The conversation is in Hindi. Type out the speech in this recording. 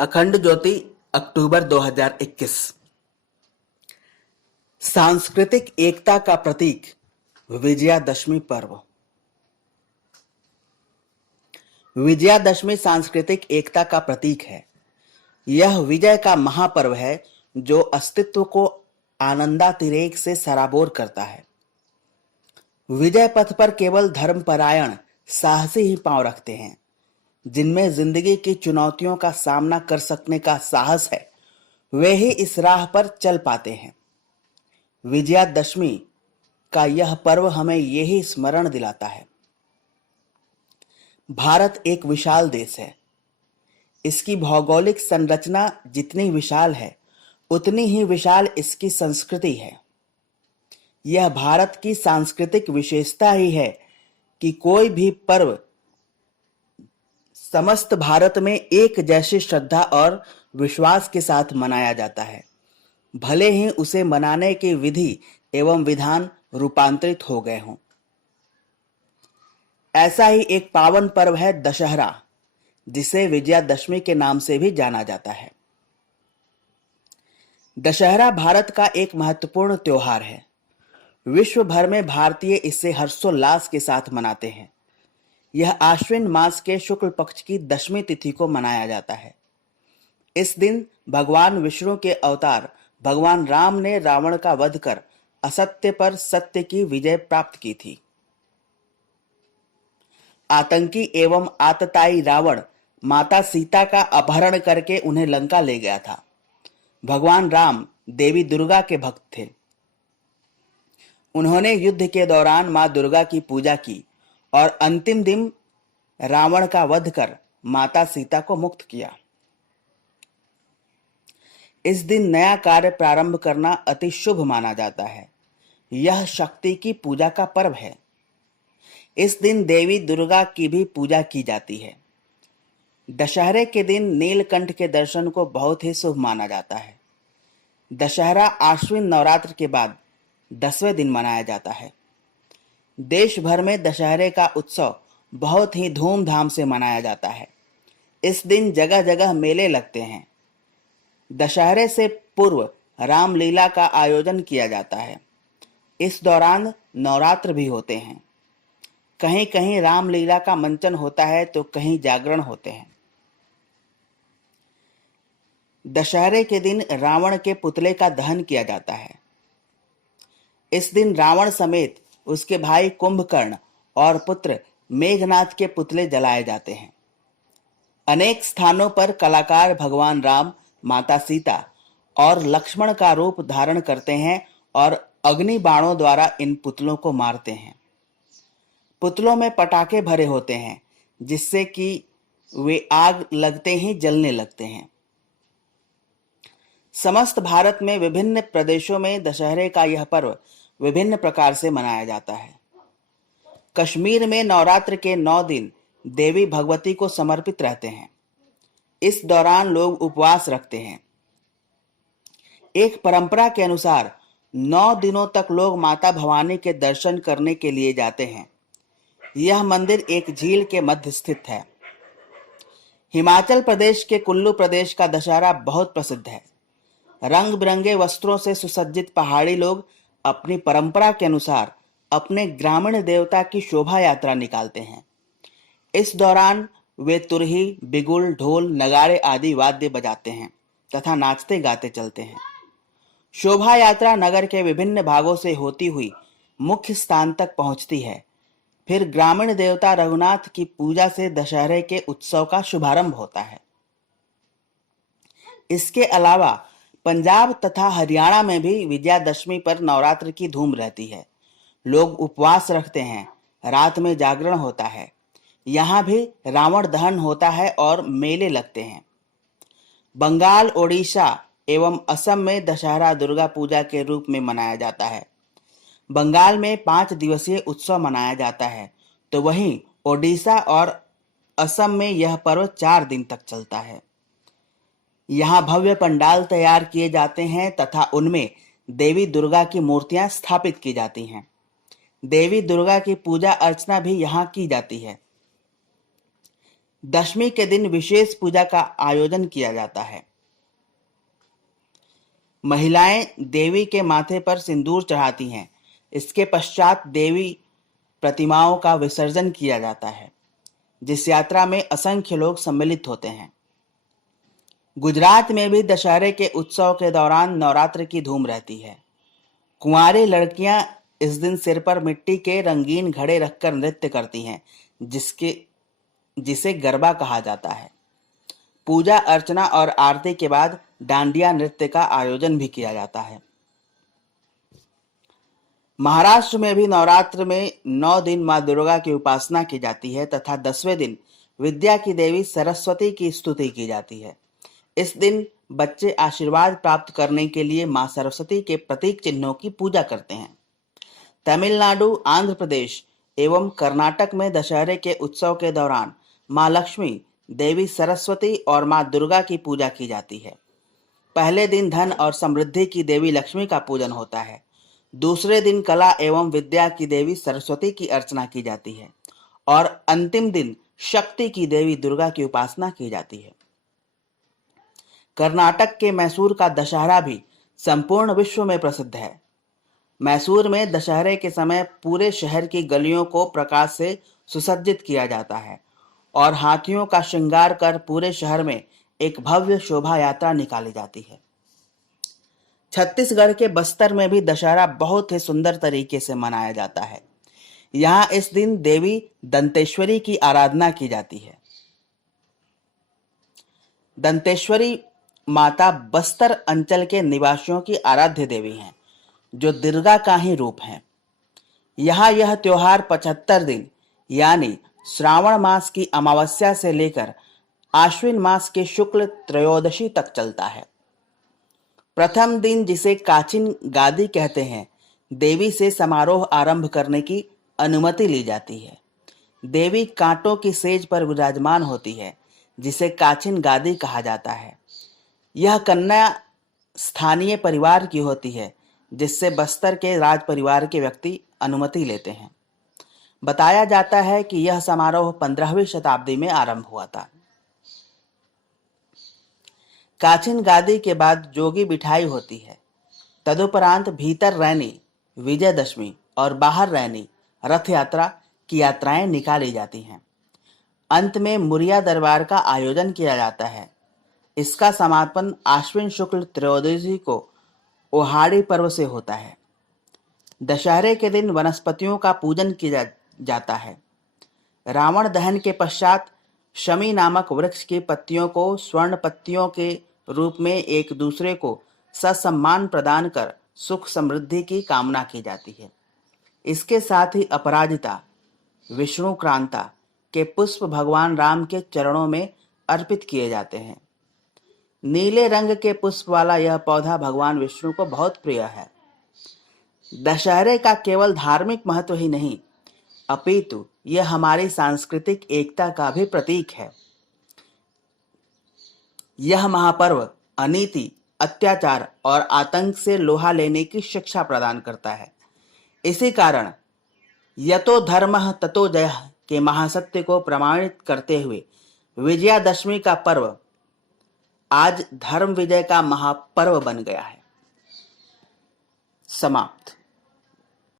अखंड ज्योति अक्टूबर 2021। सांस्कृतिक एकता का प्रतीक विजयादशमी पर्व। विजयादशमी सांस्कृतिक एकता का प्रतीक है। यह विजय का महापर्व है जो अस्तित्व को आनंदातिरेक से सराबोर करता है। विजय पथ पर केवल धर्मपरायण साहसी ही पांव रखते हैं। जिनमें जिंदगी की चुनौतियों का सामना कर सकने का साहस है, वे ही इस राह पर चल पाते हैं। विजयादशमी का यह पर्व हमें यही स्मरण दिलाता है। भारत एक विशाल देश है। इसकी भौगोलिक संरचना जितनी विशाल है, उतनी ही विशाल इसकी संस्कृति है। यह भारत की सांस्कृतिक विशेषता ही है कि कोई भी पर्व समस्त भारत में एक जैसी श्रद्धा और विश्वास के साथ मनाया जाता है, भले ही उसे मनाने की विधि एवं विधान रूपांतरित हो गए हों। ऐसा ही एक पावन पर्व है दशहरा, जिसे विजयादशमी के नाम से भी जाना जाता है। दशहरा भारत का एक महत्वपूर्ण त्योहार है। विश्व भर में भारतीय इसे हर्षोल्लास के साथ मनाते हैं। यह आश्विन मास के शुक्ल पक्ष की दशमी तिथि को मनाया जाता है। इस दिन भगवान विष्णु के अवतार भगवान राम ने रावण का वध कर असत्य पर सत्य की विजय प्राप्त की थी। आतंकी एवं आतताई रावण माता सीता का अपहरण करके उन्हें लंका ले गया था। भगवान राम देवी दुर्गा के भक्त थे। उन्होंने युद्ध के दौरान मां दुर्गा की पूजा की और अंतिम दिन रावण का वध कर माता सीता को मुक्त किया। इस दिन नया कार्य प्रारंभ करना अति शुभ माना जाता है। यह शक्ति की पूजा का पर्व है। इस दिन देवी दुर्गा की भी पूजा की जाती है। दशहरे के दिन नीलकंठ के दर्शन को बहुत ही शुभ माना जाता है। दशहरा आश्विन नवरात्र के बाद 10वें दिन मनाया जाता है। देश भर में दशहरे का उत्सव बहुत ही धूमधाम से मनाया जाता है। इस दिन जगह जगह मेले लगते हैं। दशहरे से पूर्व रामलीला का आयोजन किया जाता है। इस दौरान नवरात्र भी होते हैं। कहीं कहीं रामलीला का मंचन होता है तो कहीं जागरण होते हैं। दशहरे के दिन रावण के पुतले का दहन किया जाता है। इस दिन रावण समेत उसके भाई कुंभकर्ण और पुत्र मेघनाथ के पुतले जलाए जाते हैं। अनेक स्थानों पर कलाकार भगवान राम, माता सीता और लक्ष्मण का रूप धारण करते हैं और अग्नि बाणों द्वारा इन पुतलों को मारते हैं। पुतलों में पटाखे भरे होते हैं, जिससे कि वे आग लगते ही जलने लगते हैं। समस्त भारत में विभिन्न प्रदेशों में दशहरे का यह पर्व विभिन्न प्रकार से मनाया जाता है। कश्मीर में नवरात्र के 9 दिन देवी भगवती को समर्पित रहते हैं। इस दौरान लोग उपवास रखते हैं। एक परंपरा के अनुसार 9 दिनों तक लोग माता भवानी के दर्शन करने के लिए जाते हैं। यह मंदिर एक झील के मध्य स्थित है। हिमाचल प्रदेश के कुल्लू प्रदेश का दशहरा बहुत प्रसिद्ध है। रंग बिरंगे वस्त्रों से सुसज्जित पहाड़ी लोग अपनी परंपरा के अनुसार अपने ग्रामीण देवता की शोभा यात्रा निकालते हैं। इस दौरान वे तुरही, बिगुल, ढोल, नगाड़े आदि वाद्य बजाते हैं तथा नाचते गाते चलते हैं। शोभा यात्रा नगर के विभिन्न भागों से होती हुई मुख्य स्थान तक पहुंचती है। फिर ग्रामीण देवता रघुनाथ की पूजा से दशहरे के उत्सव का शुभारंभ होता है। इसके अलावा पंजाब तथा हरियाणा में भी विजयादशमी पर नवरात्र की धूम रहती है। लोग उपवास रखते हैं, रात में जागरण होता है। यहाँ भी रावण दहन होता है और मेले लगते हैं। बंगाल, ओडिशा एवं असम में दशहरा दुर्गा पूजा के रूप में मनाया जाता है। बंगाल में 5 दिवसीय उत्सव मनाया जाता है, तो वहीं ओडिशा और असम में यह पर्व 4 दिन तक चलता है। यहाँ भव्य पंडाल तैयार किए जाते हैं तथा उनमें देवी दुर्गा की मूर्तियां स्थापित की जाती हैं। देवी दुर्गा की पूजा अर्चना भी यहाँ की जाती है। दशमी के दिन विशेष पूजा का आयोजन किया जाता है। महिलाएं देवी के माथे पर सिंदूर चढ़ाती हैं। इसके पश्चात देवी प्रतिमाओं का विसर्जन किया जाता है, जिस यात्रा में असंख्य लोग सम्मिलित होते हैं। गुजरात में भी दशहरे के उत्सव के दौरान नवरात्र की धूम रहती है। कुंवारी लड़कियां इस दिन सिर पर मिट्टी के रंगीन घड़े रखकर नृत्य करती हैं, जिसे गरबा कहा जाता है। पूजा अर्चना और आरती के बाद डांडिया नृत्य का आयोजन भी किया जाता है। महाराष्ट्र में भी नवरात्र में 9 दिन मां दुर्गा की उपासना की जाती है तथा 10वें दिन विद्या की देवी सरस्वती की स्तुति की जाती है। इस दिन बच्चे आशीर्वाद प्राप्त करने के लिए मां सरस्वती के प्रतीक चिन्हों की पूजा करते हैं। तमिलनाडु, आंध्र प्रदेश एवं कर्नाटक में दशहरे के उत्सव के दौरान मां लक्ष्मी, देवी सरस्वती और मां दुर्गा की पूजा की जाती है। पहले दिन धन और समृद्धि की देवी लक्ष्मी का पूजन होता है। दूसरे दिन कला एवं विद्या की देवी सरस्वती की अर्चना की जाती है और अंतिम दिन शक्ति की देवी दुर्गा की उपासना की जाती है। कर्नाटक के मैसूर का दशहरा भी संपूर्ण विश्व में प्रसिद्ध है। मैसूर में दशहरे के समय पूरे शहर की गलियों को प्रकाश से सुसज्जित किया जाता है और हाथियों का श्रृंगार कर पूरे शहर में एक भव्य शोभा यात्रा निकाली जाती है। छत्तीसगढ़ के बस्तर में भी दशहरा बहुत ही सुंदर तरीके से मनाया जाता है। यहाँ इस दिन देवी दंतेश्वरी की आराधना की जाती है। दंतेश्वरी माता बस्तर अंचल के निवासियों की आराध्य देवी हैं, जो दुर्गा का ही रूप हैं। यहाँ यह त्योहार 75 दिन यानी श्रावण मास की अमावस्या से लेकर आश्विन मास के शुक्ल त्रयोदशी तक चलता है। प्रथम दिन, जिसे काचिन गादी कहते हैं, देवी से समारोह आरंभ करने की अनुमति ली जाती है। देवी कांटों की सेज पर विराजमान होती है, जिसे काचिन गादी कहा जाता है। यह कन्या स्थानीय परिवार की होती है, जिससे बस्तर के राज परिवार के व्यक्ति अनुमति लेते हैं। बताया जाता है कि यह समारोह 15वीं शताब्दी में आरंभ हुआ था। काचिन गादी के बाद जोगी बिठाई होती है। तदुपरांत भीतर रैनी, विजयदशमी और बाहर रैनी, रथ यात्रा की यात्राएं निकाली जाती हैं। अंत में मुरिया दरबार का आयोजन किया जाता है। इसका समापन आश्विन शुक्ल त्रयोदशी को ओहाड़ी पर्व से होता है। दशहरे के दिन वनस्पतियों का पूजन किया जाता है। रावण दहन के पश्चात शमी नामक वृक्ष की पत्तियों को स्वर्ण पत्तियों के रूप में एक दूसरे को ससम्मान प्रदान कर सुख समृद्धि की कामना की जाती है। इसके साथ ही अपराजिता, विष्णुक्रांता के पुष्प भगवान राम के चरणों में अर्पित किए जाते हैं। नीले रंग के पुष्प वाला यह पौधा भगवान विष्णु को बहुत प्रिय है। दशहरे का केवल धार्मिक महत्व ही नहीं, अपितु यह हमारी सांस्कृतिक एकता का भी प्रतीक है। यह महापर्व अनीति, अत्याचार और आतंक से लोहा लेने की शिक्षा प्रदान करता है। इसी कारण यतो धर्मः ततो जयः के महासत्य को प्रमाणित करते हुए विजयादशमी का पर्व आज धर्म विजय का महापर्व बन गया है। समाप्त।